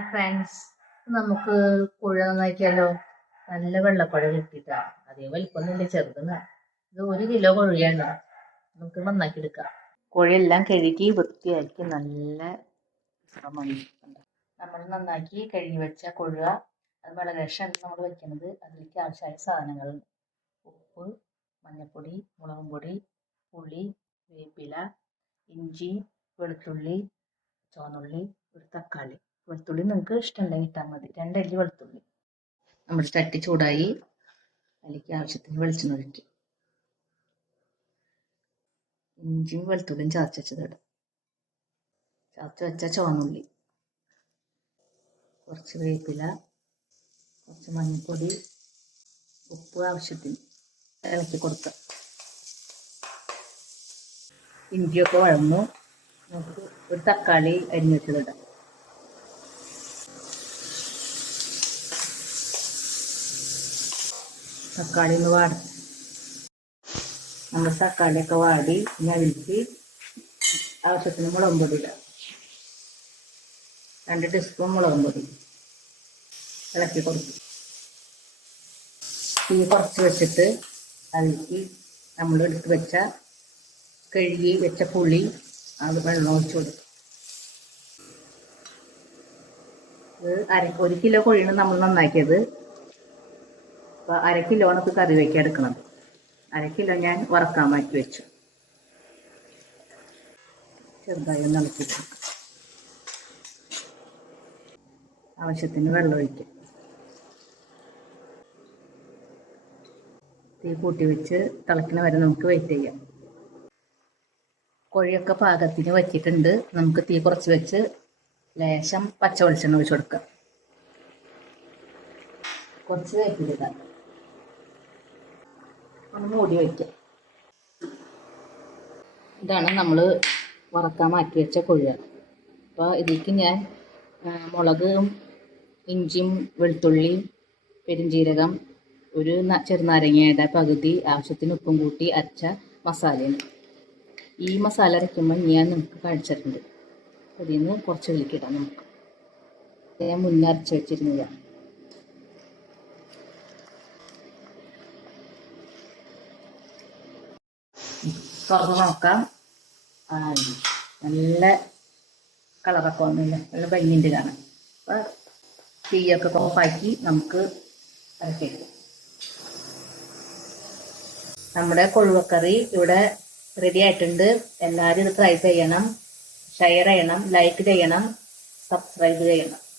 Hi friends നമുക്ക് പുഴ നന്നാക്കിയാലോ നല്ല വെള്ളപ്പുഴ കിട്ടിയിട്ടാ. അതേ വലിപ്പൊന്നുമില്ല ചെറുതെന്ന്. ഇത് ഒരു കിലോ കൊഴിയാണ്. നമുക്ക് നന്നാക്കി എടുക്കാം. കൊഴിയെല്ലാം കഴുകി വൃത്തിയാക്കി നല്ല നമ്മൾ നന്നാക്കി കഴുകി വെച്ച കൊഴുക അത് വെള്ളരക്ഷയാണ് നമ്മൾ വെക്കുന്നത്. അതിലേക്ക് ആവശ്യമായ സാധനങ്ങളുണ്ട് ഉപ്പ് മഞ്ഞൾപ്പൊടി മുളകും പൊടി പുളി വേപ്പില ഇഞ്ചി വെളുത്തുള്ളി ചുവന്നുള്ളി ഒരു തക്കാളി. വെളുത്തുള്ളി നിങ്ങൾക്ക് ഇഷ്ടമുണ്ടെങ്കിൽ ഇട്ടാൽ മതി. രണ്ടല്ലി വെളുത്തുള്ളി. നമ്മൾ തട്ടി ചൂടായി അതിലേക്ക് ആവശ്യത്തിന് വെളിച്ചെണ്ണ ഒഴിക്കും. ഇഞ്ചിയും വെളുത്തുള്ളിയും ചതച്ച് വെച്ചതിടും. ചതച്ച് വെച്ച ചുവന്നുള്ളി. കുറച്ച് വേപ്പില കുറച്ച് മഞ്ഞൾപ്പൊടി ഉപ്പ് ആവശ്യത്തിന് ഇളക്കി കൊടുക്കുക ഇഞ്ചിയൊക്കെ വഴന്നു. നമുക്ക് ഒരു തക്കാളി അരിഞ്ഞ് തക്കാളി ഒന്ന് വാടി. നമ്മൾ തക്കാളിയൊക്കെ വാടി ഇനി ആവശ്യത്തിന് മുളകും പൊടി ഇടാം. രണ്ട് ടീസ്പൂൺ മുളകും പൊടി ഇളക്കി കൊടുക്കും. തീ കുറച്ച് വെച്ചിട്ട് അതിലേക്ക് നമ്മൾ എടുത്ത് വെച്ച കഴുകി വെച്ച പുളി അത് വെള്ളം ഒഴിച്ചു കൊടുക്കും. അര ഒരു കിലോ കോഴിയാണ് നമ്മൾ നന്നാക്കിയത്. അപ്പോൾ അര കിലോ കറി വയ്ക്കാൻ എടുക്കണം അര കിലോ ഞാൻ വറക്കാൻ മാറ്റി വെച്ചു. ചെറുതായി ഒന്ന് ഇളക്കി ആവശ്യത്തിന് വെള്ളം ഒഴിക്കാം. തീ കൂട്ടി വെച്ച് തിളക്കണ വരെ നമുക്ക് വെയിറ്റ് ചെയ്യാം. കോഴിയൊക്കെ പാകത്തിന് വറ്റിയിട്ടുണ്ട്. നമുക്ക് തീ കുറച്ച് വെച്ച് ലേശം പച്ച വെളിച്ചെണ്ണ ഒഴിച്ചു കൊടുക്കാം. കുറച്ച് വേപ്പിലിടാം. ഒന്ന് മൂടി വയ്ക്കാം ഇതാണ് നമ്മൾ വറക്കാൻ മാറ്റി വെച്ച കുഴ അപ്പോൾ ഇതിലേക്ക് ഞാൻ മുളകും ഇഞ്ചിയും വെളുത്തുള്ളിയും പെരുംജീരകം ഒരു ചെറുനാരങ്ങയുടെ പകുതി ആവശ്യത്തിന് ഉപ്പും കൂട്ടി അരച്ച മസാലയാണ്. ഈ മസാല അരയ്ക്കുമ്പോൾ ഞാൻ നമുക്ക് കാണിച്ചിട്ടുണ്ട് അതിൽ നിന്ന് കുറച്ച് വിളിക്കിടാം നമുക്ക്. ഞാൻ മുന്നേ അരച്ച് വെച്ചിരുന്നതാണ് തുറന്ന് നോക്കാം. ആ, നല്ല കളറൊക്കെ വന്നില്ല നല്ല ഭംഗിന്റെ ഇതാണ് അപ്പൊ തീയൊക്കെ ഓഫാക്കി നമുക്ക് നമ്മുടെ കൊഴുവക്കറി ഇവിടെ റെഡി ആയിട്ടുണ്ട്. എല്ലാവരും ഇത് ട്രൈ ചെയ്യണം. ഷെയർ ചെയ്യണം. ലൈക്ക് ചെയ്യണം. സബ്സ്ക്രൈബ് ചെയ്യണം.